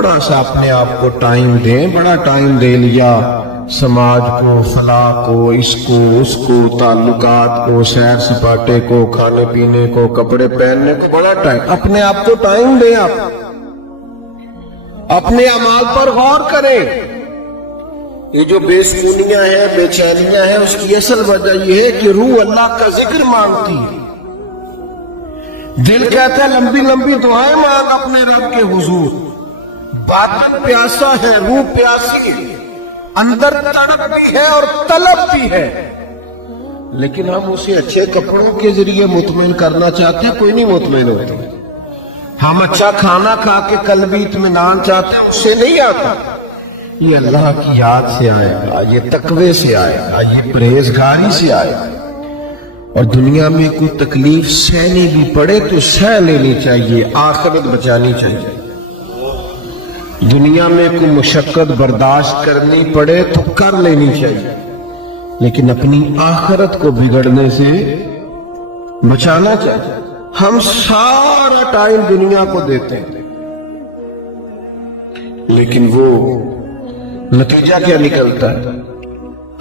تھوڑا سا اپنے آپ کو ٹائم دیں. بڑا ٹائم دے لیا سماج کو، فلاح کو، اس کو، تعلقات کو، سیر سپاٹے کو، کھانے پینے کو، کپڑے پہننے کو، بڑا ٹائم. اپنے آپ کو ٹائم دیں. آپ اپنے اعمال پر غور کریں. یہ جو بے سکونیاں ہیں، بے چینیاں ہیں، اس کی اصل وجہ یہ ہے کہ روح اللہ کا ذکر مانگتی ہے. دل کہتا ہے لمبی لمبی دعائیں مانگ اپنے رب کے حضور. باطن پیاسا ہے، روح پیاسی ہے، اندر تڑپ بھی ہے اور طلب بھی ہے، لیکن ہم اسے اچھے کپڑوں کے ذریعے مطمئن کرنا چاہتے ہیں. کوئی نہیں مطمئن ہوتا. ہم اچھا کھانا کھا کے قلبی اطمینان چاہتے ہیں، اس سے نہیں آتا. یہ اللہ کی یاد سے آئے گا، یہ تقوی سے آئے گا، یہ پرہیزگاری سے آئے گا. اور دنیا میں کوئی تکلیف سہنی بھی پڑے تو سہ لینی چاہیے، آخرت بچانی چاہیے. دنیا میں کوئی مشقت برداشت کرنی پڑے تو کر لینی چاہیے، لیکن اپنی آخرت کو بگڑنے سے بچانا چاہیے. ہم سارا ٹائم دنیا کو دیتے ہیں، لیکن وہ نتیجہ کیا نکلتا ہے؟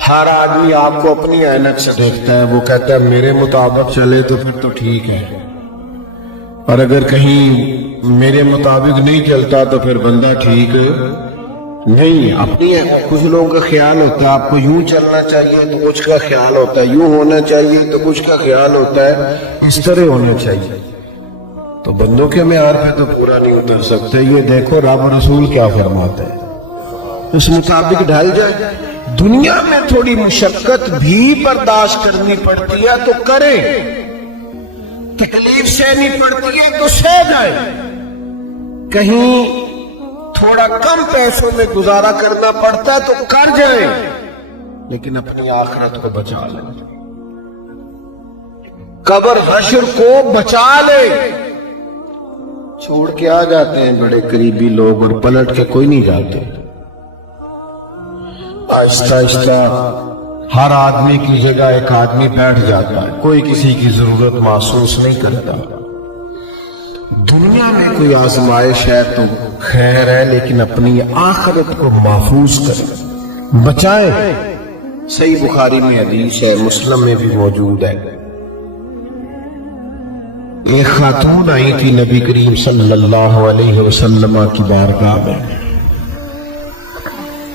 ہر آدمی آپ کو اپنی عینک سے دیکھتا ہے. وہ کہتا ہے میرے مطابق چلے تو پھر تو ٹھیک ہے، اور اگر کہیں میرے مطابق نہیں چلتا تو پھر بندہ ٹھیک نہیں. اپنی کچھ لوگوں کا خیال ہوتا ہے آپ کو یوں چلنا چاہیے تو کچھ کا خیال ہوتا ہے یوں ہونا چاہیے تو کچھ کا خیال ہوتا ہے اس طرح ہونا چاہیے. تو بندوں کے معیار پہ تو پورا نہیں اتر سکتے. یہ دیکھو رب رسول کیا فرماتا ہے، اس مطابق ڈھل جائے. دنیا میں تھوڑی مشقت بھی برداشت کرنی پڑتی ہے تو کریں، تکلیف سہنی پڑتی ہے تو سہ جائے. کہیں تھوڑا کم پیسوں میں گزارا کرنا پڑتا ہے تو کر جائیں، لیکن اپنی آخرت کو بچا لیں. قبر حشر کو بچا لے. چھوڑ کے آ جاتے ہیں بڑے قریبی لوگ اور پلٹ کے کوئی نہیں جاتے. آہستہ آہستہ ہر آدمی کی جگہ ایک آدمی بیٹھ جاتا ہے، کوئی کسی کی ضرورت محسوس نہیں کرتا. دنیا میں کوئی آزمائش ہے تو خیر ہے، لیکن اپنی آخرت کو محفوظ کریں، بچائیں. صحیح بخاری میں حدیث ہے، مسلم میں بھی موجود ہے. ایک خاتون آئی تھی نبی کریم صلی اللہ علیہ وسلم کی بارگاہ میں،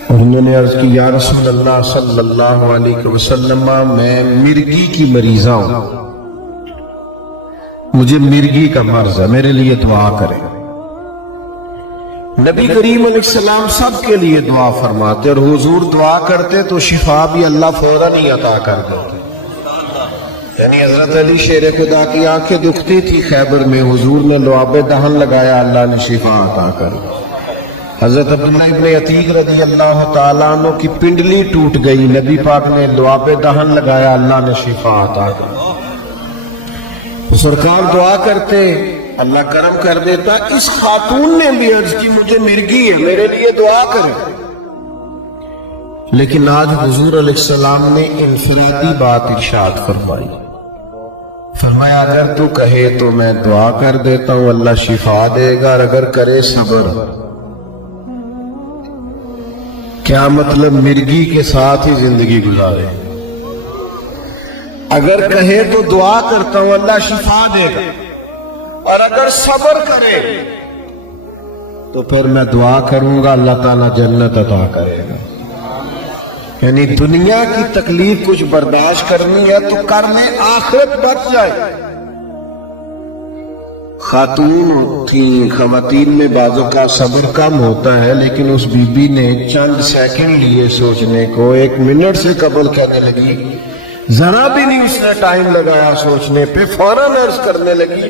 اور انہوں نے عرض کی یا رسول اللہ صلی اللہ علیہ وسلم میں مرگی کی مریضہ ہوں، مجھے مرگی کا مرض ہے، میرے لیے دعا کریں. نبی کریم علیہ السلام سب کے لیے دعا فرماتے، اور حضور دعا کرتے تو شفا بھی اللہ فوراً ہی عطا کر دیتے. یعنی حضرت علی شیر خدا کی آنکھیں دکھتی تھی خیبر میں، حضور نے لعاب دہن لگایا، اللہ نے شفا عطا کر. حضرت عبداللہ ابن عتیق رضی اللہ تعالیٰ عنہ کی پنڈلی ٹوٹ گئی، نبی پاک نے لعاب دہن لگایا، اللہ نے شفا عطا کر. سرکار دعا کرتے، اللہ کرم کر دیتا. اس خاتون نے بھی عرض کی مجھے مرگی ہے، میرے لیے دعا کریں. لیکن آج حضور علیہ السلام نے انفرادی بات ارشاد فرمائی. فرمایا اگر تو کہے تو میں دعا کر دیتا ہوں، اللہ شفا دے گا، اور اگر کرے صبر. کیا مطلب؟ مرگی کے ساتھ ہی زندگی گزارے. اگر کہے تو دعا کرتا ہوں اللہ شفا دے گا، اور اگر صبر کرے تو پھر میں دعا کروں گا اللہ تعالیٰ جنت عطا کرے گا. یعنی دنیا کی تکلیف کچھ برداشت کرنی ہے تو کر لیں، آخرت بچ جائے. خواتین میں بعضوں کا صبر کم ہوتا ہے، لیکن اس بی بی نے چند سیکنڈ لیے سوچنے کو، 1 منٹ سے قبل کہنے لگی، ذرا بھی نہیں اس نے ٹائم لگایا سوچنے پہ، فوراً عرض کرنے لگی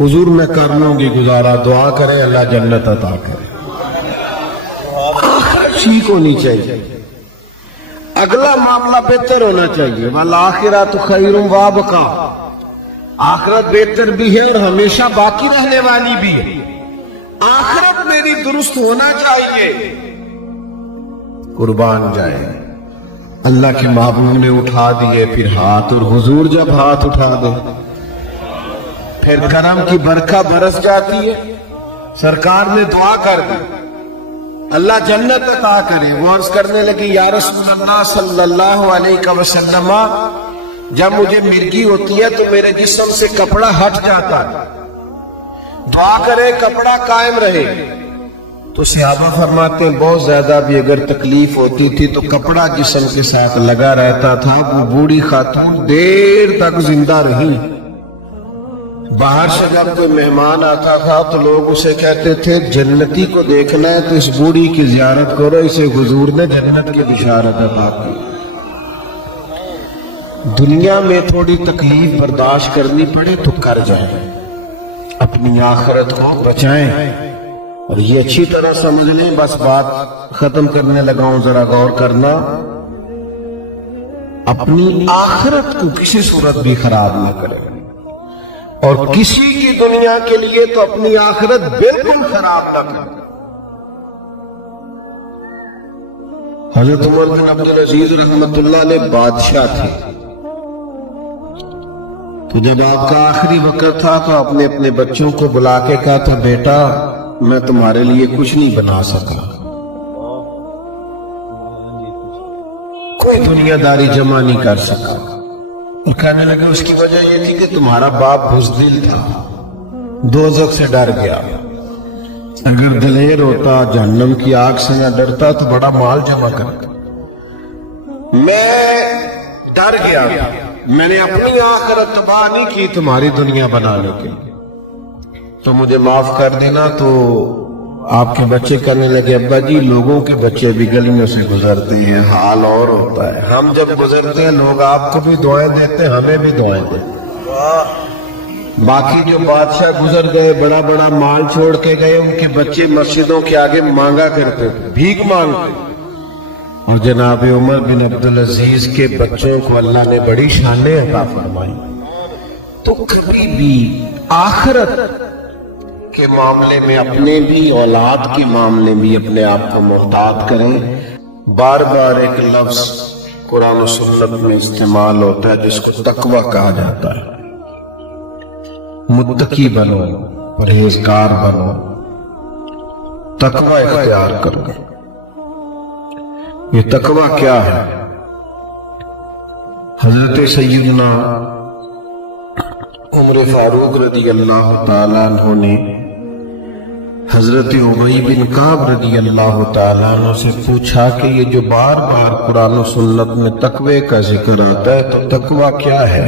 حضور میں کر لوں گی گزارا، دعا کریں اللہ جنت عطا کرے. آخرت ٹھیک ہونی چاہیے، اگلا معاملہ بہتر ہونا چاہیے. والآخرۃ خیر وابقیٰ، آخرت بہتر بھی ہے اور ہمیشہ باقی رہنے والی بھی ہے. آخرت میری درست ہونا چاہیے. قربان جائے، اللہ کے محبوب نے اٹھا دیے پھر ہاتھ، اور حضور جب ہاتھ اٹھا دے پھر کرم کی برکھا برس جاتی ہے. سرکار نے دعا کر دی اللہ جنت عطا کرے. وہ عرض کرنے لگی یا رسول اللہ صلی اللہ علیہ وسلم جب مجھے مرگی ہوتی ہے تو میرے جسم سے کپڑا ہٹ جاتا ہے, دعا کرے کپڑا قائم رہے. تو صحابہ فرماتے ہیں بہت زیادہ بھی اگر تکلیف ہوتی تھی تو کپڑا جسم کے ساتھ لگا رہتا تھا. وہ بوڑھی خاتون دیر تک زندہ رہی. باہر سے جب کوئی مہمان آتا تھا تو لوگ اسے کہتے تھے جنتی کو دیکھنا ہے تو اس بوڑھی کی زیارت کرو, اسے حضور نے جنت کی بشارت عطا کی. دنیا میں تھوڑی تکلیف برداشت کرنی پڑے تو کر جائیں, اپنی آخرت کو بچائیں. اور یہ اچھی طرح سمجھ لیں, بس بات ختم کرنے لگا ہوں, ذرا غور کرنا, اپنی آخرت کو کسی صورت بھی خراب نہ کریں, اور کسی کی دنیا کے لیے تو اپنی آخرت بالکل خراب نہ کریں. حضرت عمر بن عبدالعزیز رحمت اللہ علیہ بادشاہ تھے, تو جب آپ کا آخری وقت تھا تو آپ نے اپنے بچوں کو بلا کے کہا تھا بیٹا میں تمہارے لیے کچھ نہیں بنا سکا, کوئی دنیا داری جمع نہیں کر سکا. اور کہنے لگے اس کی وجہ یہ تھی کہ تمہارا باپ بزدل تھا, دوزخ سے ڈر گیا. اگر دلیر ہوتا, جہنم کی آگ سے نہ ڈرتا تو بڑا مال جمع کرتا. میں ڈر گیا, میں نے اپنی آخرت تباہ نہیں کی تمہاری دنیا بنانے کے, تو مجھے معاف کر دینا. تو آپ کے بچے کہنے لگے ابا جی لوگوں کے بچے بھی گلیوں سے گزرتے ہیں, حال اور ہوتا ہے. ہم جب گزرتے ہیں لوگ آپ کو بھی دعائیں دیتے ہیں, ہمیں بھی دعائیں دیتے. باقی جو بادشاہ گزر گئے, بڑا بڑا مال چھوڑ کے گئے, ان کے بچے مسجدوں کے آگے مانگا کرتے تھے, بھیک مانگتے. اور جناب عمر بن عبدالعزیز کے بچوں کو اللہ نے بڑی شانیں عطا فرمائی. تو کبھی بھی آخرت کے معاملے میں, اپنے بھی اولاد کے معاملے بھی اپنے آپ کو محتاط کریں. بار بار ایک لفظ قرآن و سنت میں استعمال ہوتا ہے جس کو تقوی کہا جاتا ہے. متقی بنو, پرہیزگار بنو, تقوی اختیار کرو. یہ تقوی کیا ہے؟ حضرت سیدنا عمر فاروق رضی اللہ تعالیٰ عنہ نے حضرت ابی بن کعب رضی اللہ تعالیٰ عنہ سے پوچھا کہ یہ جو بار بار قرآن و سنت میں تقوی کا ذکر آتا ہے تو تقوی کیا ہے؟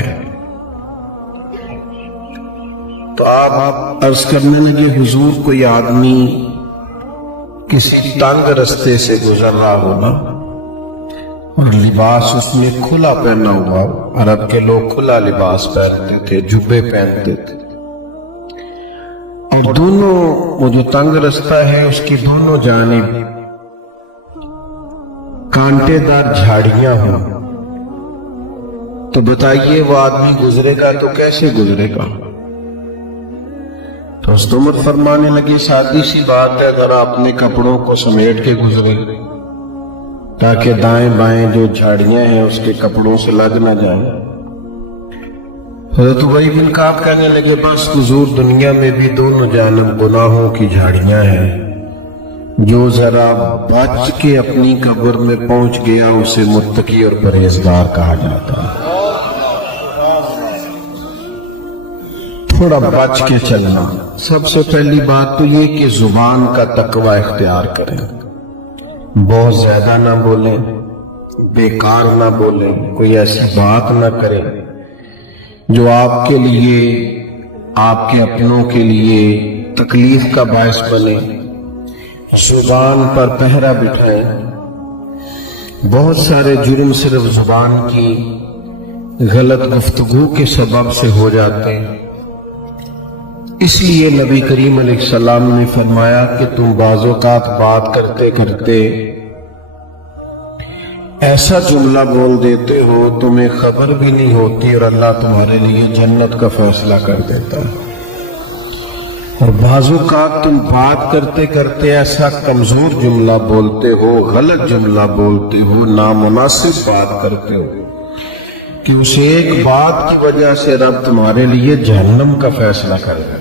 تو آپ عرض کرنے لگے حضور کوئی آدمی کسی تنگ رستے سے گزر رہا ہوگا اور لباس اس میں کھلا پہنا ہوا. عرب کے لوگ کھلا لباس پہنتے تھے, جبے پہنتے تھے, اور دونوں وہ جو تنگ رستہ ہے اس کی دونوں جانب کانٹے دار جھاڑیاں ہوں. تو بتائیے وہ آدمی گزرے گا تو کیسے گزرے گا؟ تو حضرت فرمانے لگے سادی سی بات ہے, ذرا اپنے کپڑوں کو سمیٹ کے گزرے تاکہ دائیں بائیں جو جھاڑیاں ہیں اس کے کپڑوں سے لگ نہ جائیں. حضرت ابی بن کعب کہنے لگے بس حضور دنیا میں بھی دونوں جانب گناہوں کی جھاڑیاں ہیں, جو ذرا بچ کے اپنی قبر میں پہنچ گیا اسے متقی اور پرہیزگار کہا جاتا ہے. تھوڑا بچ کے چلنا. سب سے پہلی بات تو یہ کہ زبان کا تقوی اختیار کریں, بہت زیادہ نہ بولیں, بیکار نہ بولیں, کوئی ایسی بات نہ کریں جو آپ کے لیے, آپ کے اپنوں کے لیے تکلیف کا باعث بنے. زبان پر پہرا بٹھائیں. بہت سارے جرم صرف زبان کی غلط گفتگو کے سبب سے ہو جاتے ہیں. اس لیے نبی کریم علیہ السلام نے فرمایا کہ تم بعض اوقات بات کرتے کرتے ایسا جملہ بول دیتے ہو تمہیں خبر بھی نہیں ہوتی اور اللہ تمہارے لیے جنت کا فیصلہ کر دیتا ہے. اور بعض اوقات تم بات کرتے کرتے ایسا کمزور جملہ بولتے ہو, غلط جملہ بولتے ہو, نامناسب بات کرتے ہو کہ اس ایک بات کی وجہ سے رب تمہارے لیے جہنم کا فیصلہ کر دیتا ہے.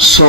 100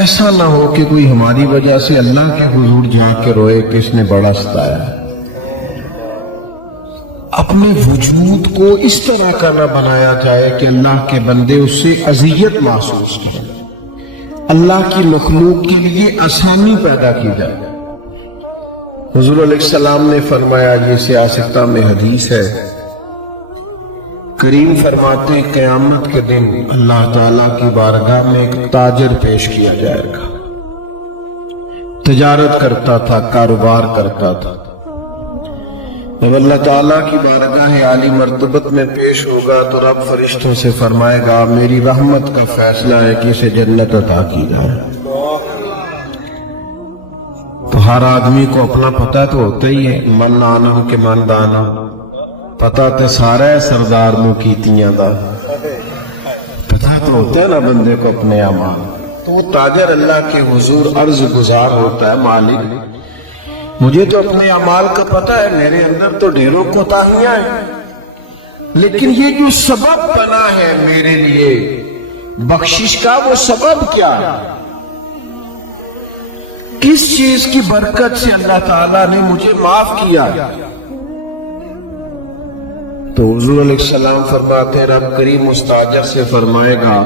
ایسا نہ ہو کہ کوئی ہماری وجہ سے اللہ کے حضور جا کے روئے کہ اس نے بڑا ستایا۔ اپنے وجود کو اس طرح کا نہ بنایا جائے کہ اللہ کے بندے اس سے اذیت محسوس کریں، اللہ کی مخلوق کے لیے آسانی پیدا کی جائے۔ حضور علیہ السلام نے فرمایا، یہ سیاستہ میں حدیث ہے، کریم فرماتے ہیں قیامت کے دن اللہ تعالیٰ کی بارگاہ میں ایک تاجر پیش کیا جائے گا، تجارت کرتا تھا، کاروبار کرتا تھا، جب اللہ تعالیٰ کی بارگاہ عالی مرتبت میں پیش ہوگا تو رب فرشتوں سے فرمائے گا، میری رحمت کا فیصلہ ہے کہ اسے جنت عطا کی جائے۔ تو ہر آدمی کو اپنا پتہ تو ہوتا ہی ہے، من آنم کے من دانا، پتہ تے سارا ہے سردار مو کیتیاں دا، پتہ تو ہوتا ہے نا بندے کو اپنے اعمال۔ تو وہ تاجر اللہ کے حضور عرض گزار ہوتا ہے، مالک مجھے تو اپنے اعمال کا پتہ ہے، میرے اندر تو ڈھیروں کوتاہیاں ہیں، لیکن یہ جو سبب بنا ہے میرے لیے بخشش کا، وہ سبب کیا ہے؟ کس چیز کی برکت سے اللہ تعالیٰ نے مجھے معاف کیا؟ تو حضور علیہ السلام فرماتے ہیں، رب کریم اس تاجر سے فرمائے گا،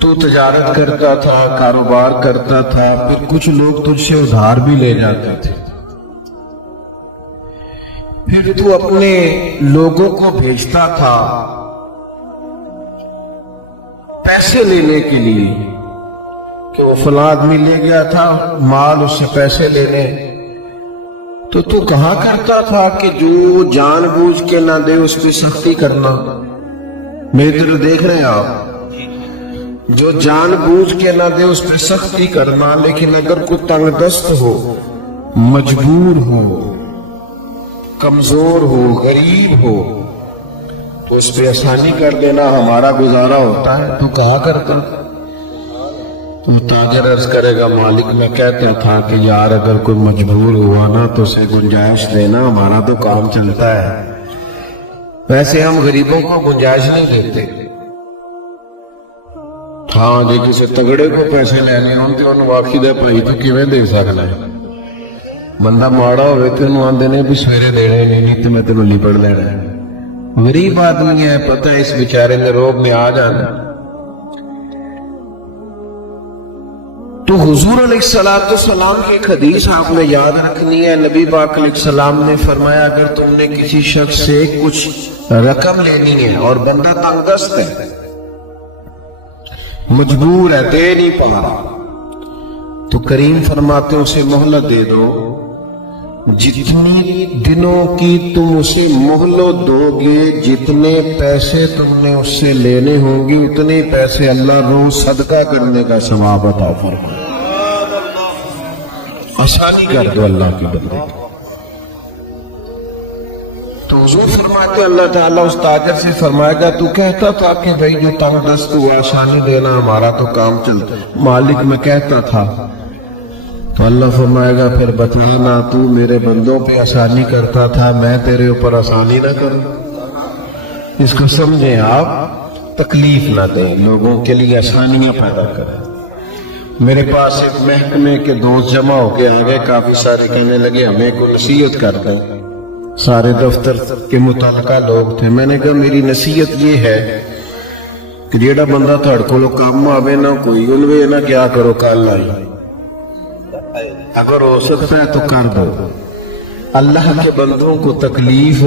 تو تجارت کرتا تھا، کاروبار کرتا تھا، پھر کچھ لوگ تجھ سے ادھار بھی لے جاتے تھے، پھر تو اپنے لوگوں کو بھیجتا تھا پیسے لینے کے لیے کہ وہ فلاں آدمی لے گیا تھا مال، اس سے پیسے لینے، تو کہا کرتا تھا کہ جو جان بوجھ کے نہ دے اس پہ سختی کرنا۔ میری طرف دیکھ رہے ہیں آپ، جو جان بوجھ کے نہ دے اس پہ سختی کرنا، لیکن اگر کوئی تنگ دست ہو، مجبور ہو، کمزور ہو، غریب ہو، تو اس پہ آسانی کر دینا، ہمارا گزارا ہوتا ہے۔ تو کہا کرتا تو تاجر عرض کرے گا، مالک میں کہتا تھا کہ یار اگر کوئی مجبور ہوا نا تو اسے گنجائش دینا، ہمارا تو کام چلتا ہے، ویسے ہم غریبوں کو گنجائش نہیں دیتے۔ ہاں جی کسی تگڑے کو پیسے لینے ہوں تو انہوں واپسی دے پائی تو کیویں دے سکنا ہے؟ بندہ ماڑا ہوئے تو انہوں آندے نے بھی سویرے دینے نہیں تو میں تینوں لپڑ لینا ہے۔ غریب آدمی ہے، پتہ ہے اس بیچارے نے روب میں آ جانا۔ تو حضور علیہ السلام کی ایک حدیث آپ نے یاد رکھنی ہے، نبی پاک علیہ السلام نے فرمایا، اگر تم نے کسی شخص سے کچھ رقم لینی ہے اور بندہ تنگ دست ہے، مجبور ہے، دے نہیں پا رہا، تو کریم فرماتے اسے مہلت دے دو، جتنی دنوں کی تم اسے مہلت دو گے، جتنے پیسے تم نے اس سے لینے ہوں گے، اتنے پیسے اللہ روز صدقہ کرنے کا ثواب عطا فرمائے۔ آسانی کر دو اللہ کے بندے۔ تو حضور فرماتے اللہ تعالیٰ اس تاجر سے فرمائے گا، تو کہتا تھا کہ بھئی جو تنگ دست کو آسانی دینا ہمارا تو کام چلتا ہے، مالک میں کہتا تھا۔ تو اللہ فرمائے گا، پھر بتانا تو میرے بندوں پہ آسانی کرتا تھا، میں تیرے اوپر آسانی نہ کروں۔ اس کو سمجھیں آپ، تکلیف نہ دیں، لوگوں کے لیے آسانیاں پیدا کریں۔ میرے پاس ایک محکمے کے دوست جمع ہو کے آگے، کافی سارے کہنے لگے ہمیں کوئی نصیحت کر دیں، سارے دفتر کے متعلقہ لوگ تھے۔ میں نے کہا میری نصیحت یہ ہے کہ جیڑا بندہ تھڑ کو کام آوے نہ کوئی انوے نہ کیا کرو کل آئی، اگر ہو سکتا ہے تو کر دو۔ اللہ کے بندوں کو تکلیف،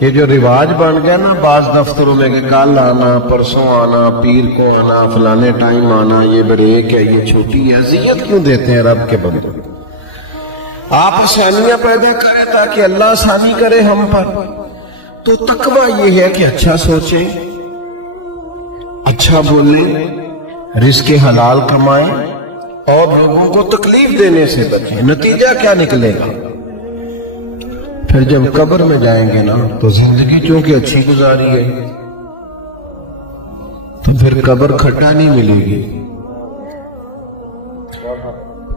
یہ جو رواج بن گیا نا بعض دفتروں میں کہ کل آنا، پرسوں آنا، پیر کو آنا، فلانے ٹائم آنا، یہ بریک ہے، یہ چھوٹی ہے، اذیت کیوں دیتے ہیں رب کے بندوں؟ آپ آسانیاں پیدا کریں تاکہ اللہ آسانی کرے ہم پر۔ تو تقویٰ یہ ہے کہ اچھا سوچیں، اچھا بولیں، رزق حلال کمائیں اور لوگوں کو تکلیف دینے سے بچیں۔ نتیجہ کیا نکلے گا؟ پھر جب قبر میں جائیں گے نا تو زندگی چونکہ اچھی گزاری ہے تو پھر قبر کھٹا نہیں ملے گی،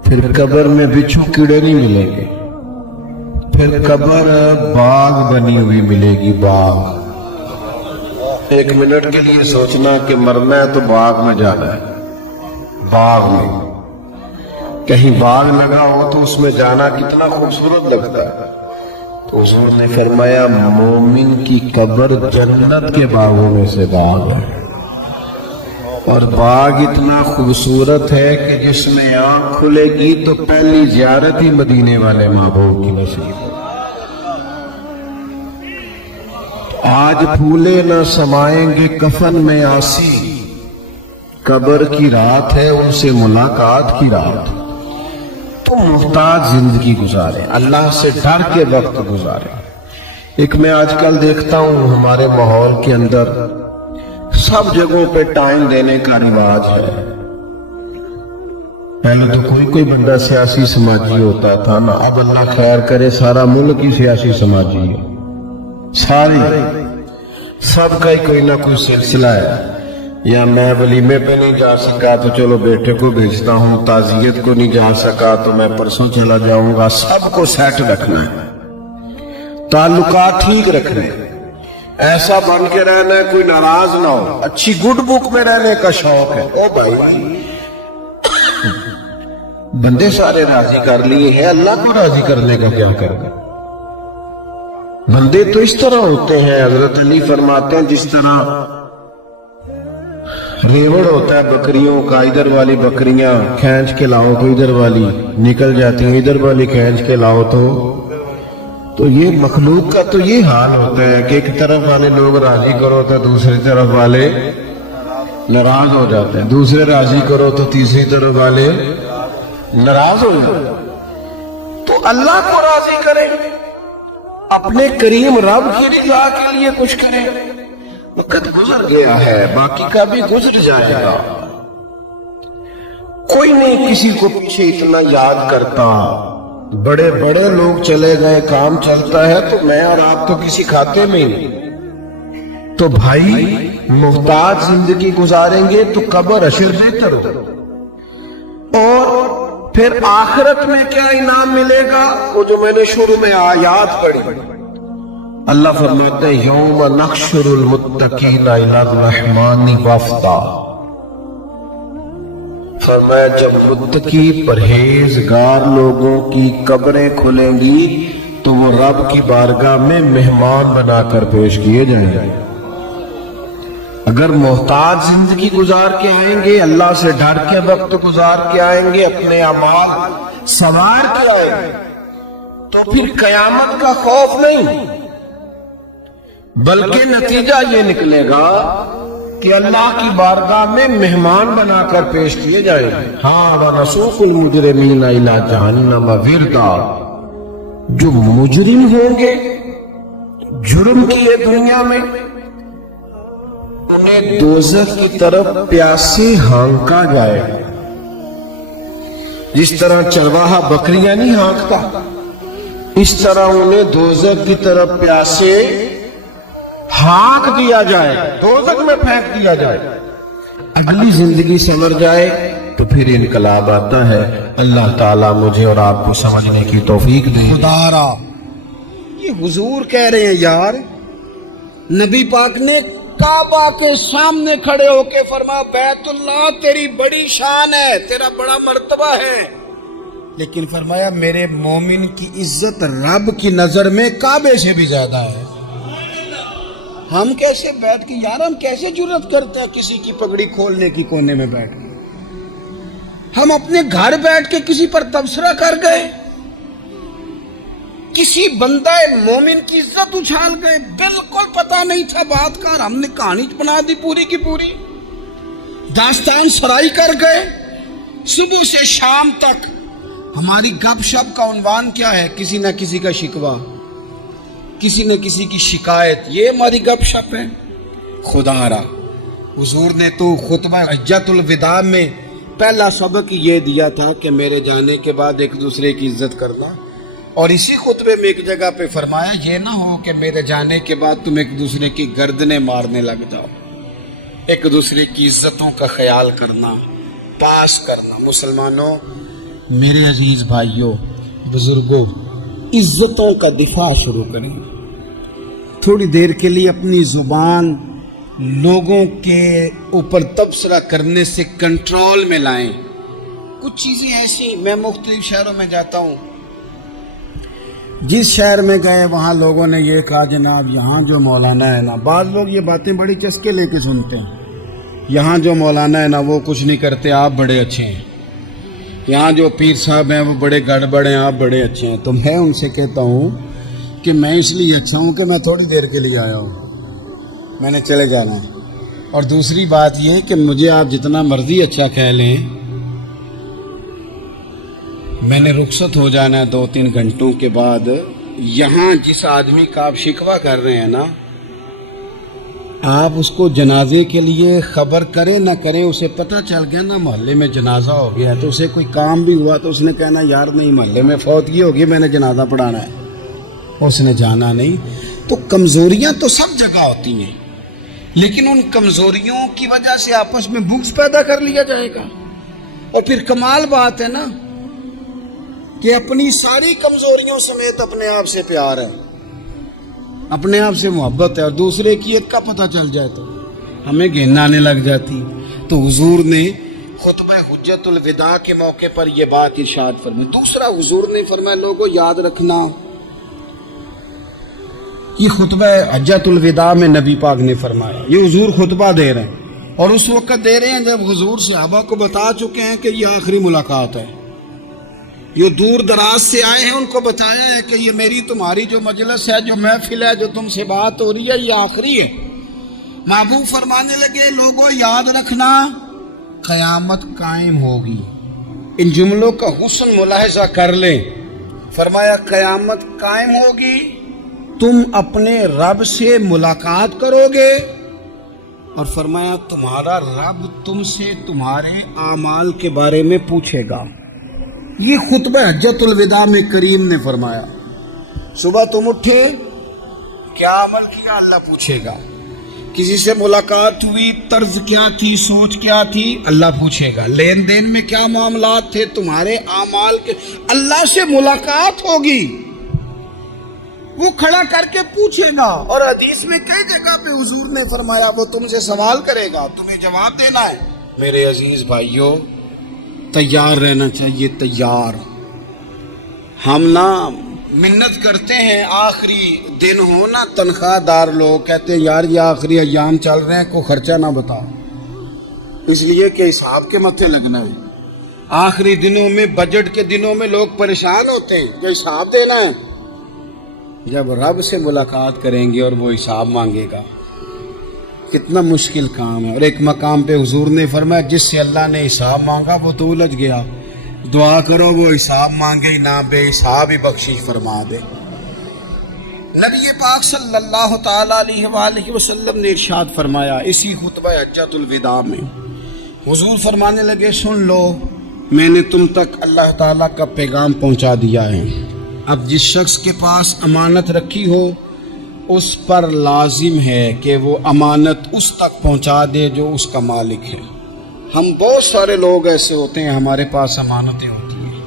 پھر قبر میں بچھو کیڑے نہیں ملیں گے، پھر قبر باغ بنی ہوئی ملے گی، باغ۔ ایک منٹ کے لیے سوچنا کہ مرنا ہے تو باغ میں جانا ہے، باغ میں. کہیں باغ لگا ہو تو اس میں جانا کتنا خوبصورت لگتا ہے. تو حضور نے فرمایا مومن کی قبر جنت کے باغوں میں سے باغ ہے، اور باغ اتنا خوبصورت ہے کہ جس میں آنکھ کھلے گی تو پہلی زیارت ہی مدینے والے محبوب کی نصیب ہے. آج پھولے نہ سمائیں گے کفن میں آسی، قبر کی رات ہے ان سے ملاقات کی رات. تو محتاج زندگی گزارے، اللہ سے ڈر کے وقت گزارے. ایک میں آج کل دیکھتا ہوں ہمارے ماحول کے اندر سب جگہوں پہ ٹائم دینے کا رواج ہے. پہلے تو کوئی بندہ سیاسی سماجی ہوتا تھا نا، اب اللہ خیر کرے سارا ملک ہی سیاسی سماجی ہے. ساری سب کا ہی کوئی نہ کوئی سلسلہ ہے. یا میں ولیمے پہ نہیں جا سکا تو چلو بیٹے کو بھیجتا ہوں، تعزیت کو نہیں جا سکا تو میں پرسوں چلا جاؤں گا. سب کو سیٹ رکھنا ہے، تعلقات ٹھیک رکھنے، ایسا بن کے رہنا ہے کوئی ناراض نہ ہو. اچھی گڈ بک میں رہنے کا شوق ہے. او بھائی بندے سارے راضی کر لیے ہیں، اللہ کو راضی کرنے کا کیا کرے؟ بندے تو اس طرح ہوتے ہیں، حضرت علی فرماتے ہیں جس طرح ریوڑ ہوتا ہے بکریوں کا، ادھر والی بکریاں کھینچ کے لاؤ تو ادھر والی نکل جاتی ہیں، ادھر والی کھینچ کے لاؤ تو یہ مخلوق کا تو یہ حال ہوتا ہے کہ ایک طرف والے لوگ راضی کرو تو دوسری طرف والے ناراض ہو جاتے ہیں، دوسرے راضی کرو تو تیسری طرف والے ناراض ہو جاتے ہیں. تو اللہ کو راضی کرے، اپنے کریم رب کی رضا کے لیے کچھ کرے. وقت گزر گیا ہے، باقی کا بھی گزر جائے گا. کوئی نہیں کسی کو پیچھے اتنا یاد کرتا. بڑے بڑے لوگ چلے گئے، کام چلتا ہے تو میں اور آپ تو کسی کھاتے میں نہیں. تو بھائی محتاج زندگی گزاریں گے تو قبر اشر بہتر ہو. اور پھر آخرت میں کیا انعام ملے گا؟ وہ جو میں نے شروع میں آیات پڑھی، اللہ فرماتے ہیں یوم نحشر المتقین الی الرحمن وفدا. فرمایا جب متقی پرہیزگار لوگوں کی قبریں کھلیں گی تو وہ رب کی بارگاہ میں مہمان بنا کر پیش کیے جائیں گے. اگر محتاج زندگی گزار کے آئیں گے، اللہ سے ڈر کے وقت گزار کے آئیں گے، اپنے اعمال سنوار کے آئیں گے، تو پھر قیامت کا خوف نہیں، بلکہ نتیجہ یہ نکلے گا کہ اللہ کی بارگاہ میں مہمان بنا کر پیش کیے جائیں گے. ہاں وَنَسُوقُ الْمُجْرِمِينَ إِلَىٰ جَهَنَّمَ وِرْدًا. جو مجرم ہوں گے، جرم کیے دنیا میں، انہیں دوزخ کی طرف پیاسے ہانکا جائے. جس طرح چرواہا بکریاں نہیں ہانکتا، اس طرح انہیں دوزخ کی طرف پیاسے ہانک دیا جائے، دوزخ میں پھینک دیا جائے. اگلی زندگی سمجھ جائے تو پھر انقلاب آتا ہے. اللہ تعالیٰ مجھے اور آپ کو سمجھنے کی توفیق دے. خدارا یہ حضور کہہ رہے ہیں یار، نبی پاک نے کعبہ کے سامنے کھڑے ہو کے فرمایا بیت اللہ تیری بڑی شان ہے، تیرا بڑا مرتبہ ہے، لیکن فرمایا میرے مومن کی عزت رب کی نظر میں کعبے سے بھی زیادہ ہے. ہم کیسے بیٹھ کے یار، ہم کیسے جرت کرتے ہیں کسی کی پگڑی کھولنے کی کونے میں بیٹھ کے؟ ہم اپنے گھر بیٹھ کے کسی پر تبصرہ کر گئے، کسی بندہ مومن کی عزت اچھال گئے، بالکل پتہ نہیں تھا بات کا، ہم نے کہانی بنا دی پوری کی پوری، داستان سرائی کر گئے. صبح سے شام تک ہماری گپ شپ کا عنوان کیا ہے؟ کسی نہ کسی کا شکوہ، کسی نہ کسی کی شکایت، یہ ہماری گپ شپ ہے. خدا را حضور نے تو خطبہ حجۃ الوداع میں پہلا سبق یہ دیا تھا کہ میرے جانے کے بعد ایک دوسرے کی عزت کرنا، اور اسی خطبے میں ایک جگہ پہ فرمایا یہ نہ ہو کہ میرے جانے کے بعد تم ایک دوسرے کی گردنیں مارنے لگ جاؤ. ایک دوسرے کی عزتوں کا خیال کرنا، پاس کرنا. مسلمانوں، میرے عزیز بھائیوں، بزرگوں، عزتوں کا دفاع شروع کریں. تھوڑی دیر کے لیے اپنی زبان لوگوں کے اوپر تبصرہ کرنے سے کنٹرول میں لائیں. کچھ چیزیں ایسی، میں مختلف شہروں میں جاتا ہوں، جس شہر میں گئے وہاں لوگوں نے یہ کہا جناب یہاں جو مولانا ہے نا، بعض لوگ یہ باتیں بڑی چسکے لے کے سنتے ہیں، یہاں جو مولانا ہے نا وہ کچھ نہیں کرتے، آپ بڑے اچھے ہیں. یہاں جو پیر صاحب ہیں وہ بڑے گڑبڑ ہیں، آپ بڑے اچھے ہیں. تو میں ان سے کہتا ہوں کہ میں اس لیے اچھا ہوں کہ میں تھوڑی دیر کے لیے آیا ہوں، میں نے چلے جانا ہے. اور دوسری بات یہ کہ مجھے آپ جتنا مرضی اچھا کہہ لیں، میں نے رخصت ہو جانا ہے 2-3 گھنٹوں کے بعد. یہاں جس آدمی کا آپ شکوہ کر رہے ہیں نا، آپ اس کو جنازے کے لیے خبر کریں نہ کریں، اسے پتہ چل گیا نا محلے میں جنازہ ہو گیا، تو اسے کوئی کام بھی ہوا تو اس نے کہنا یار نہیں محلے میں فوتگی ہوگی، میں نے جنازہ پڑھانا ہے، اس نے جانا نہیں. تو کمزوریاں تو سب جگہ ہوتی ہیں، لیکن ان کمزوریوں کی وجہ سے آپس میں بغض پیدا کر لیا جائے گا. اور پھر کمال بات ہے نا کہ اپنی ساری کمزوریوں سمیت اپنے آپ سے پیار ہے، اپنے آپ سے محبت ہے، اور دوسرے کی ایک کا پتہ چل جائے تو ہمیں گھن آنے لگ جاتی. تو حضور نے خطبہ حجت الوداع کے موقع پر یہ بات ارشاد فرمائی. دوسرا حضور نے فرمایا لوگوں یاد رکھنا، یہ خطبہ حجت الوداع میں نبی پاک نے فرمایا، یہ حضور خطبہ دے رہے ہیں، اور اس وقت دے رہے ہیں جب حضور صحابہ کو بتا چکے ہیں کہ یہ آخری ملاقات ہے. یہ دور دراز سے آئے ہیں، ان کو بتایا ہے کہ یہ میری تمہاری جو مجلس ہے، جو محفل ہے، جو تم سے بات ہو رہی ہے، یہ آخری ہے. محبوب فرمانے لگے لوگوں یاد رکھنا قیامت قائم ہوگی. ان جملوں کا حسن ملاحظہ کر لیں. فرمایا قیامت قائم ہوگی، تم اپنے رب سے ملاقات کرو گے، اور فرمایا تمہارا رب تم سے تمہارے اعمال کے بارے میں پوچھے گا. یہ خطبہ حجت الوداع میں کریم نے فرمایا. صبح تم اٹھے، کیا عمل کیا، اللہ پوچھے گا. کسی سے ملاقات ہوئی، طرز کیا تھی، سوچ کیا تھی، اللہ پوچھے گا. لین دین میں کیا معاملات تھے، تمہارے اعمال کے، اللہ سے ملاقات ہوگی، وہ کھڑا کر کے پوچھے گا. اور حدیث میں کئی جگہ پہ حضور نے فرمایا وہ تم سے سوال کرے گا، تمہیں جواب دینا ہے. میرے عزیز بھائیوں، تیار رہنا چاہیے، تیار. ہم نا منت کرتے ہیں آخری دن ہو نا، تنخواہ دار لوگ کہتے ہیں یار یہ آخری ایام چل رہے ہیں، کوئی خرچہ نہ بتاؤ، اس لیے کہ حساب کے متھے لگنا ہے. آخری دنوں میں، بجٹ کے دنوں میں لوگ پریشان ہوتے ہیں کہ حساب دینا ہے. جب رب سے ملاقات کریں گے اور وہ حساب مانگے گا، کتنا مشکل کام ہے. اور ایک مقام پہ حضور نے فرمایا جس سے اللہ نے حساب مانگا وہ تو الجھ گیا، دعا کرو وہ حساب مانگے ہی نہ، بے حساب ہی بخشش فرما دے. نبی پاک صلی اللہ تعالی علیہ وآلہ وسلم نے ارشاد فرمایا اسی خطبہ حجت الوداع میں، حضور فرمانے لگے سن لو، میں نے تم تک اللہ تعالیٰ کا پیغام پہنچا دیا ہے. اب جس شخص کے پاس امانت رکھی ہو اس پر لازم ہے کہ وہ امانت اس تک پہنچا دے جو اس کا مالک ہے. ہم بہت سارے لوگ ایسے ہوتے ہیں، ہمارے پاس امانتیں ہوتی ہیں،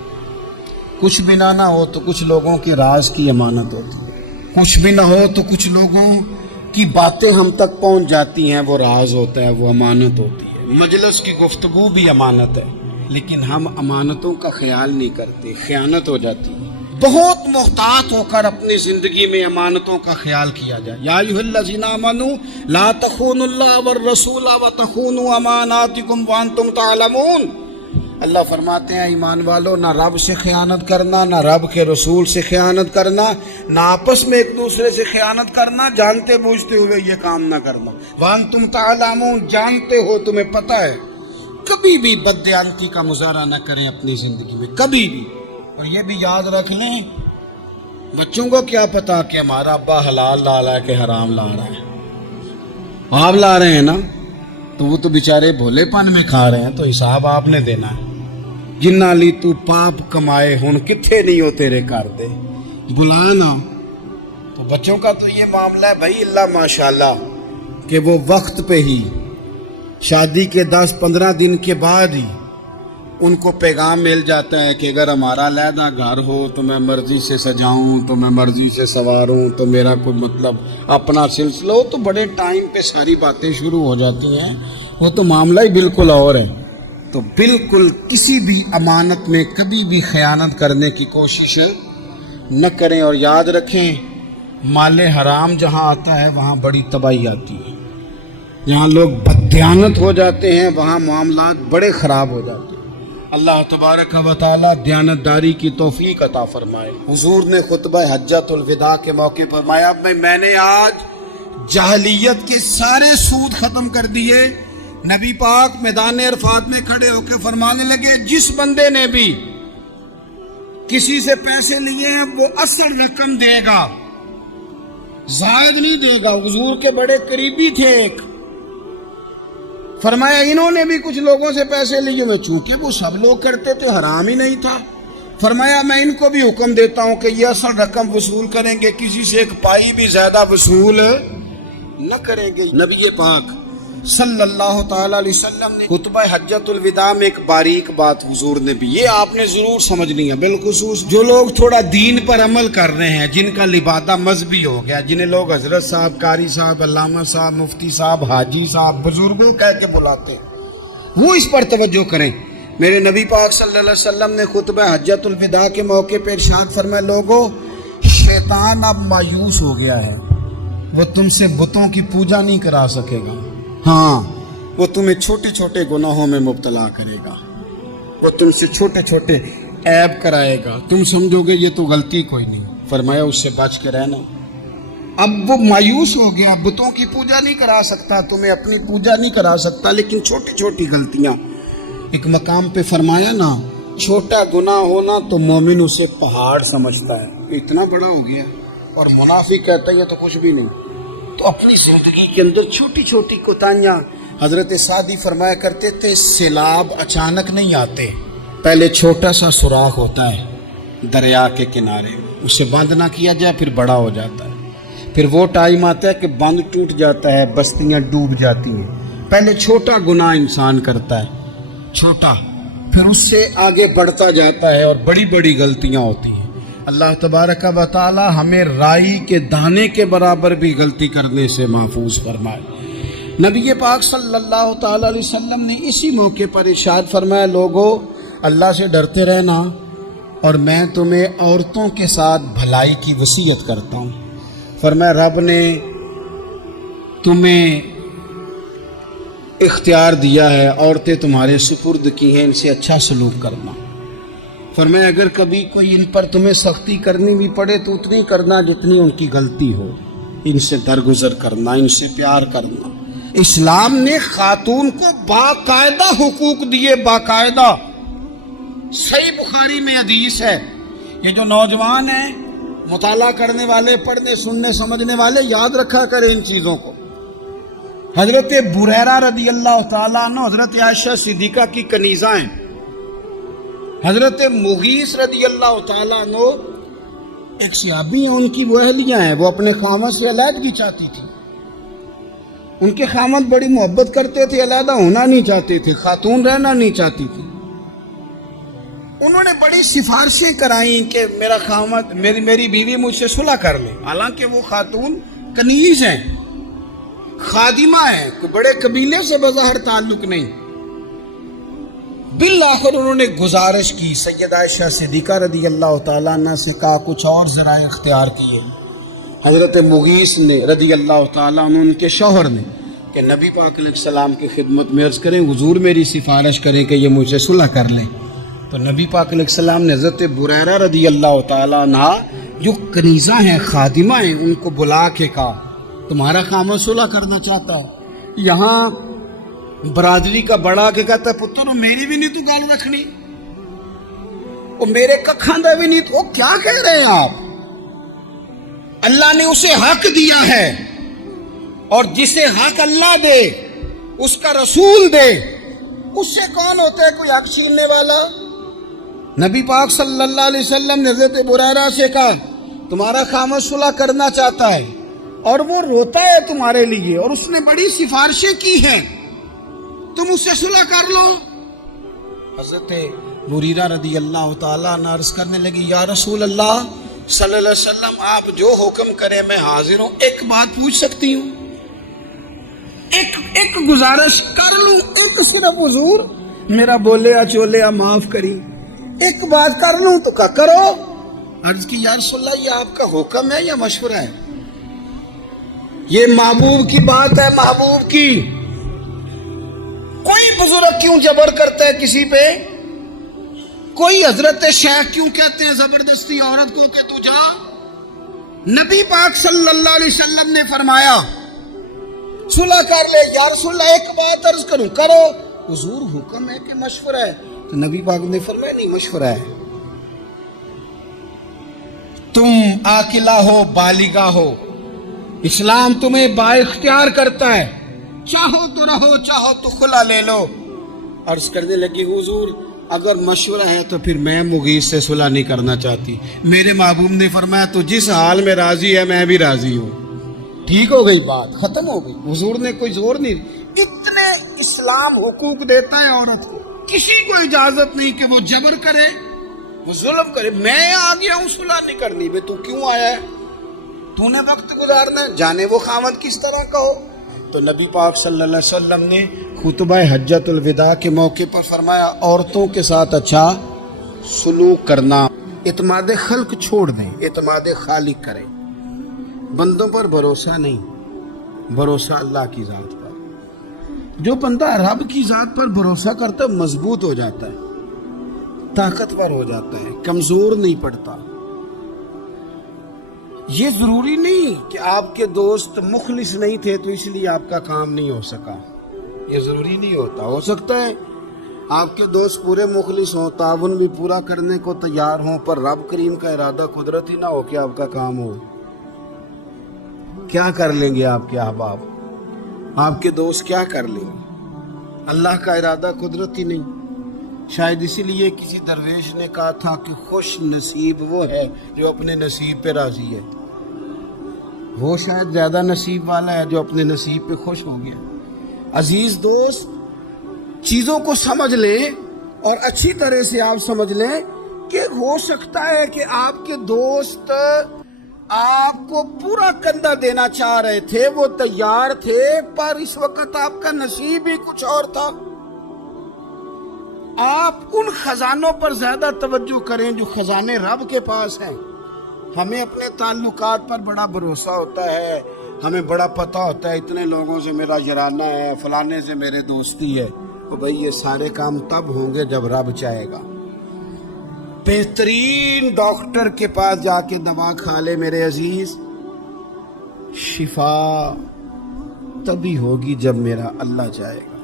کچھ بھی نہ ہو تو کچھ لوگوں کے راز کی امانت ہوتی ہے، کچھ بھی نہ ہو تو کچھ لوگوں کی باتیں ہم تک پہنچ جاتی ہیں، وہ راز ہوتا ہے، وہ امانت ہوتی ہے. مجلس کی گفتگو بھی امانت ہے، لیکن ہم امانتوں کا خیال نہیں کرتے، خیانت ہو جاتی ہے. بہت محتاط ہو کر اپنی زندگی میں امانتوں کا خیال کیا جائے. یا ایھا الذین آمنوا لا تخونوا اللہ والرسول وتخونوا اماناتکم وانتم تعلمون. اللہ فرماتے ہیں ایمان والو، نہ رب سے خیانت کرنا، نہ رب کے رسول سے خیانت کرنا، نہ آپس میں ایک دوسرے سے خیانت کرنا، جانتے بوجھتے ہوئے یہ کام نہ کرنا. وانتم تعلمون، جانتے ہو، تمہیں پتہ ہے. کبھی بھی بددیانتی کا مظاہرہ نہ کریں اپنی زندگی میں، کبھی بھی. اور یہ بھی یاد رکھ لیں، بچوں کو کیا پتا کہ ہمارا ابا حلال لا رہا ہے کہ حرام لا رہا ہے. آپ لا رہے ہیں نا، تو وہ تو بیچارے بھولے پن میں کھا رہے ہیں، تو حساب آپ نے دینا ہے. جنہ لی تو پاپ کمائے ہن کتھے نہیں ہو تیرے کر دے، بلا نا. تو بچوں کا تو یہ معاملہ ہے بھائی، اللہ ماشاءاللہ کہ وہ وقت پہ ہی، شادی کے 10-15 دن کے بعد ہی ان کو پیغام مل جاتا ہے کہ اگر ہمارا علیحدہ گھر ہو تو میں مرضی سے سجاؤں، تو میں مرضی سے سنواروں، تو میرا کوئی مطلب اپنا سلسلہ ہو، تو بڑے ٹائم پہ ساری باتیں شروع ہو جاتی ہیں، وہ تو معاملہ ہی بالکل اور ہے۔ تو بالکل کسی بھی امانت میں کبھی بھی خیانت کرنے کی کوشش نہ کریں، اور یاد رکھیں مال حرام جہاں آتا ہے وہاں بڑی تباہی آتی ہے، جہاں لوگ بددیانت ہو جاتے ہیں وہاں معاملات بڑے خراب ہو جاتے ہیں۔ اللہ تبارک و تعالی دیانتداری کی توفیق عطا فرمائے۔ حضور نے خطبہ حجۃ الوداع کے موقع پر فرمایا میں نے آج جاہلیت کے سارے سود ختم کر دیے۔ نبی پاک میدان عرفات میں کھڑے ہو کے فرمانے لگے جس بندے نے بھی کسی سے پیسے لیے ہیں وہ اصل رقم دے گا، زائد نہیں دے گا۔ حضور کے بڑے قریبی تھے ایک، فرمایا انہوں نے بھی کچھ لوگوں سے پیسے لیے ہوئے، چونکہ وہ سب لوگ کرتے تھے، حرام ہی نہیں تھا۔ فرمایا میں ان کو بھی حکم دیتا ہوں کہ یہ اصل رقم وصول کریں گے، کسی سے ایک پائی بھی زیادہ وصول نہ کریں گے۔ نبی پاک صلی اللہ تعالی علیہ وسلم نے خطبہ حجۃ الوداع میں ایک باریک بات حضور نے بھی، یہ آپ نے ضرور سمجھنی ہے، بالخصوص جو لوگ تھوڑا دین پر عمل کر رہے ہیں، جن کا لبادہ مذہبی ہو گیا، جنہیں لوگ حضرت صاحب، قاری صاحب، علامہ صاحب، مفتی صاحب، حاجی صاحب، بزرگوں کہہ کے بلاتے ہیں، وہ اس پر توجہ کریں۔ میرے نبی پاک صلی اللہ علیہ وسلم نے خطبہ حجۃ الوداع کے موقع پہ ارشاد فرمایا لوگو شیطان اب مایوس ہو گیا ہے، وہ تم سے بتوں کی پوجا نہیں کرا سکے گا، ہاں وہ تمہیں چھوٹے چھوٹے گناہوں میں مبتلا کرے گا، وہ تم سے چھوٹے چھوٹے عیب کرائے گا، تم سمجھو گے یہ تو غلطی کوئی نہیں۔ فرمایا اس سے بچ کے رہنا۔ اب وہ مایوس ہو گیا، بتوں کی پوجا نہیں کرا سکتا، تمہیں اپنی پوجا نہیں کرا سکتا، لیکن چھوٹی چھوٹی غلطیاں، ایک مقام پہ فرمایا نا چھوٹا گناہ ہونا تو مومن اسے پہاڑ سمجھتا ہے، اتنا بڑا ہو گیا، اور منافق کہتا ہے یہ تو کچھ بھی نہیں۔ تو اپنی زندگی کے اندر چھوٹی چھوٹی کوتاہیاں، حضرت سعدی فرمایا کرتے تھے سیلاب اچانک نہیں آتے، پہلے چھوٹا سا سوراخ ہوتا ہے دریا کے کنارے، اسے بند نہ کیا جائے پھر بڑا ہو جاتا ہے، پھر وہ ٹائم آتا ہے کہ بند ٹوٹ جاتا ہے، بستیاں ڈوب جاتی ہیں۔ پہلے چھوٹا گناہ انسان کرتا ہے، چھوٹا، پھر اس سے آگے بڑھتا جاتا ہے اور بڑی بڑی غلطیاں ہوتی ہیں۔ اللہ تبارک و تعالی ہمیں رائی کے دانے کے برابر بھی غلطی کرنے سے محفوظ فرمائے۔ نبی پاک صلی اللہ تعالی علیہ وسلم نے اسی موقع پر ارشاد فرمایا لوگو اللہ سے ڈرتے رہنا، اور میں تمہیں عورتوں کے ساتھ بھلائی کی وصیت کرتا ہوں۔ فرمایا رب نے تمہیں اختیار دیا ہے، عورتیں تمہارے سپرد کی ہیں، ان سے اچھا سلوک کرنا۔ فرمایا اگر کبھی کوئی ان پر تمہیں سختی کرنی بھی پڑے تو اتنی کرنا جتنی ان کی غلطی ہو، ان سے درگزر کرنا، ان سے پیار کرنا۔ اسلام نے خاتون کو باقاعدہ حقوق دیے، باقاعدہ، صحیح بخاری میں حدیث ہے۔ یہ جو نوجوان ہیں، مطالعہ کرنے والے، پڑھنے سننے سمجھنے والے، یاد رکھا کریں ان چیزوں کو۔ حضرت بریرہ رضی اللہ تعالیٰ عنہ حضرت عائشہ صدیقہ کی کنیزہ ہیں، حضرت مغیث رضی اللہ تعالیٰ عنہ ایک صحابی ہیں، ان کی وہ اہلیہ ہیں، وہ اپنے خامد سے علیحدگی چاہتی تھی، ان کے خامد بڑی محبت کرتے تھے، علیحدہ ہونا نہیں چاہتے تھے، خاتون رہنا نہیں چاہتی تھی۔ انہوں نے بڑی سفارشیں کرائیں کہ میرا خامد، میری بیوی مجھ سے صلح کر لے، حالانکہ وہ خاتون کنیز ہیں، خادمہ ہیں، کوئی بڑے قبیلے سے بظاہر تعلق نہیں۔ بالآخر انہوں نے گزارش کی، سیدہ عائشہ صدیقہ رضی اللہ تعالیٰ عنہ سے کہا کچھ اور ذرائع اختیار کیے۔ حضرت مغیث نے رضی اللہ تعالیٰ عنہ ان کے شوہر نے کہ نبی پاک علیہ السلام کی خدمت میں عرض کریں حضور میری سفارش کریں کہ یہ مجھ سے صلح کر لیں۔ تو نبی پاک علیہ السلام نے حضرت بریرہ رضی اللہ تعالیٰ عنہ جو کنیزہ ہیں، خادمہ ہیں، ان کو بلا کے کہا تمہارا خامد صلح کرنا چاہتا ہے۔ یہاں برادری کا بڑا کے کہتا ہے پتر میری بھی نہیں تو گال رکھنی، وہ میرے کا کھاندہ بھی نہیں تو، کیا کہہ رہے ہیں آپ؟ اللہ نے اسے حق دیا ہے، اور جسے حق اللہ دے اس کا رسول دے، اس سے کون ہوتا ہے کوئی حق چھیننے والا؟ نبی پاک صلی اللہ علیہ وسلم نے حضرت بریرہ سے کہا تمہارا خامد صلح کرنا چاہتا ہے اور وہ روتا ہے تمہارے لیے، اور اس نے بڑی سفارشیں کی ہیں، تم اس سے صلح کر لو۔ حضرت بریرہ رضی اللہ تعالیٰ عنہ عرض کرنے لگی یا رسول اللہ صلی اللہ علیہ وسلم آپ جو حکم کریں میں حاضر ہوں، ایک بات پوچھ سکتی ہوں؟ ایک گزارش کر لوں، ایک صرف حضور میرا بولیا چولیا معاف کری، ایک بات کر لوں تو کیا کرو؟ عرض کی یا رسول اللہ یہ آپ کا حکم ہے یا مشورہ ہے؟ یہ محبوب کی بات ہے، محبوب کی۔ کوئی بزرگ کیوں جبر کرتا ہے کسی پہ؟ کوئی حضرت شیخ کیوں کہتے ہیں زبردستی عورت کو کہ تو جا؟ نبی پاک صلی اللہ علیہ وسلم نے فرمایا صلح کر لے۔ یا رسول اللہ ایک بات عرض کروں، کرو۔ حضور حکم ہے کہ مشورہ ہے؟ تو نبی پاک نے فرمایا نہیں، مشورہ ہے۔ تم عاقلہ ہو، بالغہ ہو، اسلام تمہیں با اختیار کرتا ہے، چاہو تو رہو، چاہو تو خلا لے لو۔ عرض کرنے لگی حضور اگر مشورہ ہے تو پھر میں مغیث سے صلح نہیں کرنا چاہتی۔ میرے محبوب نے فرمایا تو جس حال میں راضی ہے میں بھی راضی ہوں۔ ٹھیک ہو گئی بات، ختم ہو گئی۔ حضور نے کوئی زور نہیں، اتنے اسلام حقوق دیتا ہے عورت کو، کسی کو اجازت نہیں کہ وہ جبر کرے، وہ ظلم کرے۔ میں آ گیا ہوں صلح نہیں کرنی، بے تو کیوں آیا ہے؟ تو نے وقت گزارنا ہے، جانے وہ خامد کس طرح کا ہو۔ تو نبی پاک صلی اللہ علیہ وسلم نے خطبہ حجۃ الوداع کے موقع پر فرمایا عورتوں کے ساتھ اچھا سلوک کرنا، اعتماد خلق چھوڑ دیں، اعتماد خالق کریں۔ بندوں پر بھروسہ نہیں، بھروسہ اللہ کی ذات پر۔ جو بندہ رب کی ذات پر بھروسہ کرتا ہے مضبوط ہو جاتا ہے، طاقتور ہو جاتا ہے، کمزور نہیں پڑتا۔ یہ ضروری نہیں کہ آپ کے دوست مخلص نہیں تھے تو اس لیے آپ کا کام نہیں ہو سکا، یہ ضروری نہیں ہوتا۔ ہو سکتا ہے آپ کے دوست پورے مخلص ہوں، تعاون بھی پورا کرنے کو تیار ہوں، پر رب کریم کا ارادہ قدرت ہی نہ ہو کہ آپ کا کام ہو۔ کیا کر لیں گے آپ کے احباب، آپ کے دوست کیا کر لیں گے؟ اللہ کا ارادہ قدرت ہی نہیں۔ شاید اسی لیے کسی درویش نے کہا تھا کہ خوش نصیب وہ ہے جو اپنے نصیب پہ راضی ہے۔ وہ شاید زیادہ نصیب والا ہے جو اپنے نصیب پہ خوش ہو گیا۔ عزیز دوست، چیزوں کو سمجھ لیں اور اچھی طرح سے آپ سمجھ لیں کہ ہو سکتا ہے کہ آپ کے دوست آپ کو پورا کندھا دینا چاہ رہے تھے، وہ تیار تھے، پر اس وقت آپ کا نصیب ہی کچھ اور تھا۔ آپ ان خزانوں پر زیادہ توجہ کریں جو خزانے رب کے پاس ہیں۔ ہمیں اپنے تعلقات پر بڑا بھروسہ ہوتا ہے، ہمیں بڑا پتہ ہوتا ہے اتنے لوگوں سے میرا یارانہ ہے، فلانے سے میرے دوستی ہے۔ تو بھئی یہ سارے کام تب ہوں گے جب رب چاہے گا۔ بہترین ڈاکٹر کے پاس جا کے دوا کھا لے میرے عزیز، شفا تبھی ہوگی جب میرا اللہ چاہے گا۔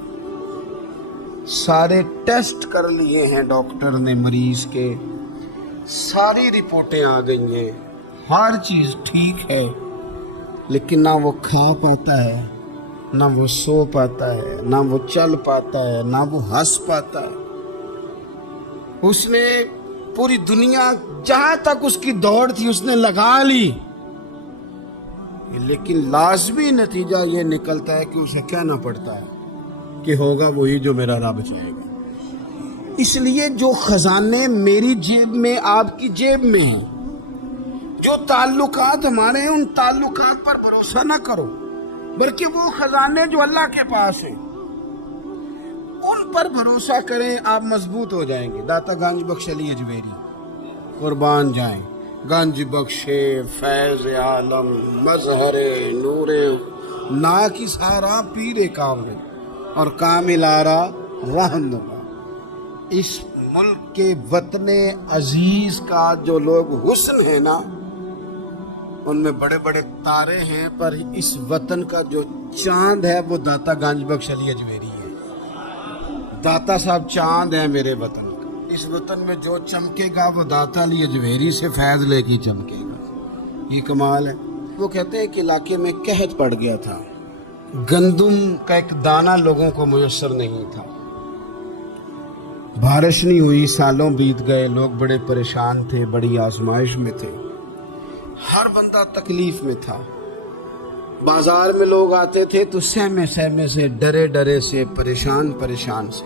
سارے ٹیسٹ کر لیے ہیں ڈاکٹر نے مریض کے، ساری رپورٹیں آ گئی ہیں، ہر چیز ٹھیک ہے، لیکن نہ وہ کھا پاتا ہے، نہ وہ سو پاتا ہے، نہ وہ چل پاتا ہے، نہ وہ ہنس پاتا ہے۔ اس نے پوری دنیا جہاں تک اس کی دوڑ تھی اس نے لگا لی، لیکن لازمی نتیجہ یہ نکلتا ہے کہ اسے کہنا پڑتا ہے کہ ہوگا وہی جو میرا رب چاہے گا۔ اس لیے جو خزانے میری جیب میں آپ کی جیب میں ہیں، جو تعلقات ہمارے ہیں، ان تعلقات پر بھروسہ نہ کرو، بلکہ وہ خزانے جو اللہ کے پاس ہیں ان پر بھروسہ کریں، آپ مضبوط ہو جائیں گے۔ داتا گنج بخش علی اجمیری قربان جائیں، گنج بخشے فیض عالم مظہر نور نا کی سارا پیر کامل اور کامل آرا رہنما۔ اس ملک کے وطن عزیز کا جو لوگ حسن ہے نا، ان میں بڑے بڑے تارے ہیں، پر اس وطن کا جو چاند ہے وہ داتا گنج بخش علی اجمیری ہے۔ داتا صاحب چاند ہے میرے وطن کا۔ اس وطن میں جو چمکے گا وہ داتا علی اجمیری سے فیض لے کے چمکے گا۔ یہ کمال ہے۔ وہ کہتے ہیں کہ علاقے میں قحط پڑ گیا تھا، گندم کا ایک دانہ لوگوں کو میسر نہیں تھا، بارش نہیں ہوئی، سالوں بیت گئے، لوگ بڑے پریشان تھے، بڑی آزمائش میں تھے، ہر بندہ تکلیف میں تھا۔ بازار میں لوگ آتے تھے تو سہمے سے، ڈرے سے، پریشان سے۔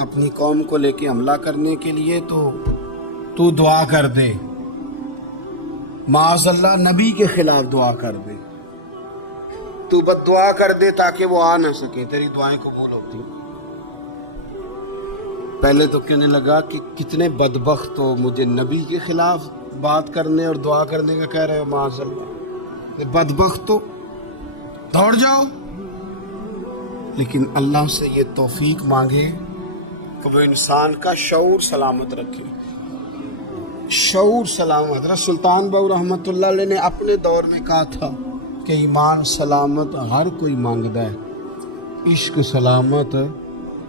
اپنی قوم کو لے کے حملہ کرنے کے لیے تو دعا کر دے، معاذ اللہ نبی کے خلاف دعا کر دے، تو بد دعا کر دے تاکہ وہ آ نہ سکے، تیری دعائیں قبول ہوتی۔ پہلے تو کہنے لگا کہ کتنے بدبخت ہو، مجھے نبی کے خلاف بات کرنے اور دعا کرنے کا کہہ رہے ہو، معاذ اللہ بدبخت ہو، دوڑ جاؤ۔ لیکن اللہ سے یہ توفیق مانگے کہ وہ انسان کا شعور سلامت رکھے، شعور سلامت۔ حضرت سلطان باؤ رحمۃ اللہ علیہ نے اپنے دور میں کہا تھا کہ ایمان سلامت ہر کوئی مانگتا ہے، عشق سلامت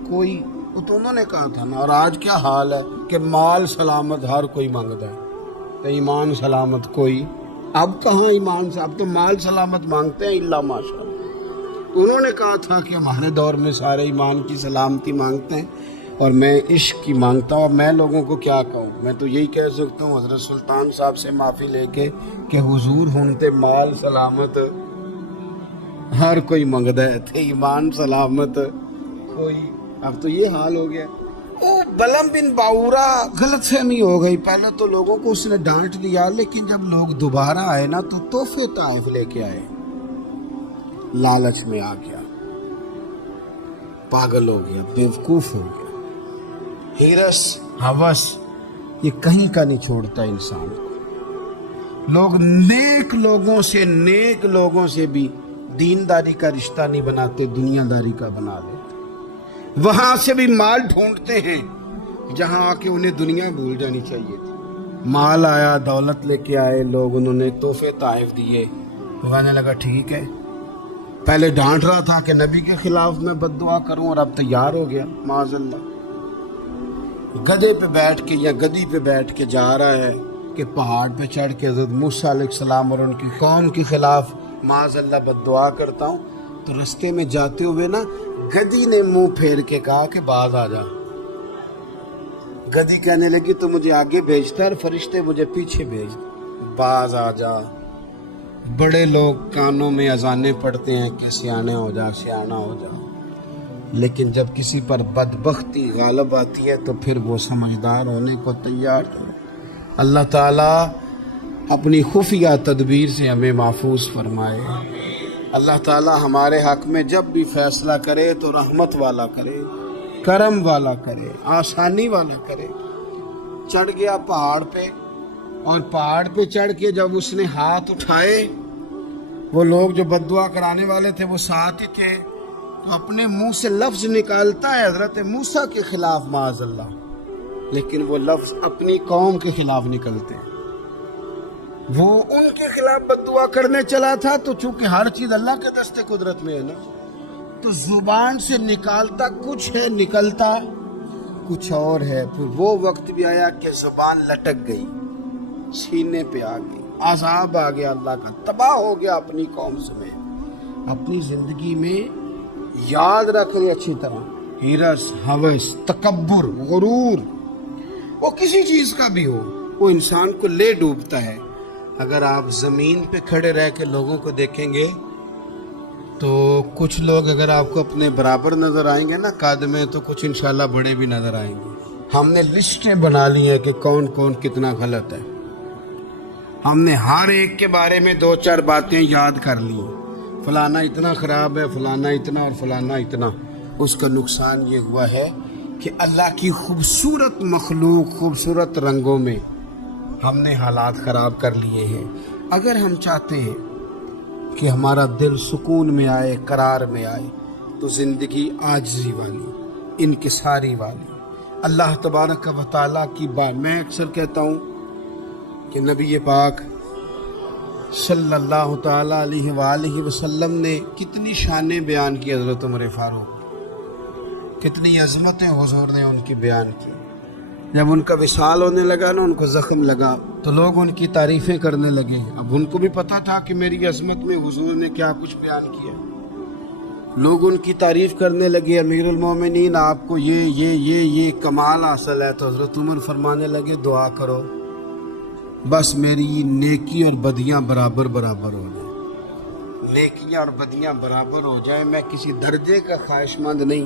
کوئی، تو انہوں نے کہا تھا نا۔ اور آج کیا حال ہے کہ مال سلامت ہر کوئی مانگتا ہے، تو ایمان سلامت کوئی، اب کہاں ایمان سے، اب تو مال سلامت مانگتے ہیں الا ماشاء اللہ۔ انہوں نے کہا تھا کہ ہمارے دور میں سارے ایمان کی سلامتی مانگتے ہیں اور میں عشق کی مانگتا ہوں۔ اور میں لوگوں کو کیا کہوں، میں تو یہی کہہ سکتا ہوں حضرت سلطان صاحب سے معافی لے کے کہ حضور ہونتے مال سلامت ہر کوئی منگتا ہے، تھے ایمان سلامت کوئی۔ اب تو یہ حال ہو گیا۔ بلم بن باورا غلط فہمی ہو گئی، پہلے تو لوگوں کو اس نے ڈانٹ دیا، لیکن جب لوگ دوبارہ آئے نا تو تحفے طائف لے کے آئے، لالچ میں آ گیا، پاگل ہو گیا، بیوقوف ہو گیا۔ ہرس ہوس یہ کہیں کا نہیں چھوڑتا انسان کو۔ لوگ نیک لوگوں سے بھی دینداری کا رشتہ نہیں بناتے، دنیا داری کا بنا دیتے۔ وہاں سے بھی مال ڈھونڈتے ہیں جہاں آ کے انہیں دنیا بھول جانی چاہیے تھی۔ مال آیا، دولت لے کے آئے لوگ، انہوں نے تحفے طائف دیے، تو کہنے لگا ٹھیک ہے۔ پہلے ڈانٹ رہا تھا کہ نبی کے خلاف میں بد دعا کروں، اور اب تیار ہو گیا معاذ اللہ، گدھے پہ بیٹھ کے یا گدی پہ بیٹھ کے جا رہا ہے کہ پہاڑ پہ چڑھ کے حضرت موسیٰ علیہ السلام اور ان کی قوم کے خلاف معاذ اللہ بد دعا کرتا ہوں۔ تو رستے میں جاتے ہوئے نا گدی نے منہ پھیر کے کہا کہ باز آ جا۔ گدی کہنے لگی تو مجھے آگے بھیجتا اور فرشتے مجھے پیچھے بھیج، باز آ جا۔ بڑے لوگ کانوں میں اذانیں پڑھتے ہیں کہ سیانے ہو جا، سیانا ہو جا، لیکن جب کسی پر بدبختی غالب آتی ہے تو پھر وہ سمجھدار ہونے کو تیار ہے۔ اللہ تعالیٰ اپنی خفیہ تدبیر سے ہمیں محفوظ فرمائے۔ اللہ تعالیٰ ہمارے حق میں جب بھی فیصلہ کرے تو رحمت والا کرے، کرم والا کرے، آسانی والا کرے۔ چڑھ گیا پہاڑ پہ، اور پہاڑ پہ چڑھ کے جب اس نے ہاتھ اٹھائے، وہ لوگ جو بد دعا کرانے والے تھے وہ ساتھ ہی تھے، تو اپنے منہ سے لفظ نکالتا ہے حضرت موسیٰ کے خلاف معاذ اللہ، لیکن وہ لفظ اپنی قوم کے خلاف نکلتے ہیں۔ وہ ان کے خلاف بد دعا کرنے چلا تھا، تو چونکہ ہر چیز اللہ کے دست قدرت میں ہے نا، تو زبان سے نکالتا کچھ ہے، نکلتا کچھ اور ہے۔ پھر وہ وقت بھی آیا کہ زبان لٹک گئی، سینے پہ آ گئی، عذاب آ گیا اللہ کا، تباہ ہو گیا اپنی قوم سمیت۔ اپنی زندگی میں یاد رکھ لے اچھی طرح، ہرس، ہوس، تکبر، غرور، وہ کسی چیز کا بھی ہو، وہ انسان کو لے ڈوبتا ہے۔ اگر آپ زمین پہ کھڑے رہ کے لوگوں کو دیکھیں گے تو کچھ لوگ اگر آپ کو اپنے برابر نظر آئیں گے نا قد میں، تو کچھ انشاءاللہ بڑے بھی نظر آئیں گے۔ ہم نے لسٹیں بنا لی ہیں کہ کون کون کتنا غلط ہے، ہم نے ہر ایک کے بارے میں 2-4 باتیں یاد کر لی، فلانا اتنا خراب ہے، فلانا اتنا، اور فلانا اتنا۔ اس کا نقصان یہ ہوا ہے کہ اللہ کی خوبصورت مخلوق، خوبصورت رنگوں میں ہم نے حالات خراب کر لیے ہیں۔ اگر ہم چاہتے ہیں کہ ہمارا دل سکون میں آئے، قرار میں آئے، تو زندگی عاجزی والی، انکساری والی، اللہ تبارک و تعالیٰ کی بات۔ میں اکثر کہتا ہوں کہ نبی پاک صلی اللہ تعالیٰ علیہ وآلہ وسلم نے کتنی شانیں بیان کی، حضرت عمر فاروق، کتنی عظمتیں حضور نے ان کی بیان کی۔ جب ان کا وصال ہونے لگا نا، ان کو زخم لگا، تو لوگ ان کی تعریفیں کرنے لگے۔ اب ان کو بھی پتا تھا کہ میری عظمت میں حضور نے کیا کچھ بیان کیا، لوگ ان کی تعریف کرنے لگے، امیر المومنین آپ کو یہ کمال حاصل ہے۔ تو حضرت عمر فرمانے لگے دعا کرو بس میری نیکی اور بدیاں برابر برابر ہو جائیں، نیکیاں اور بدیاں برابر ہو جائیں، میں کسی درجے کا خواہش مند نہیں،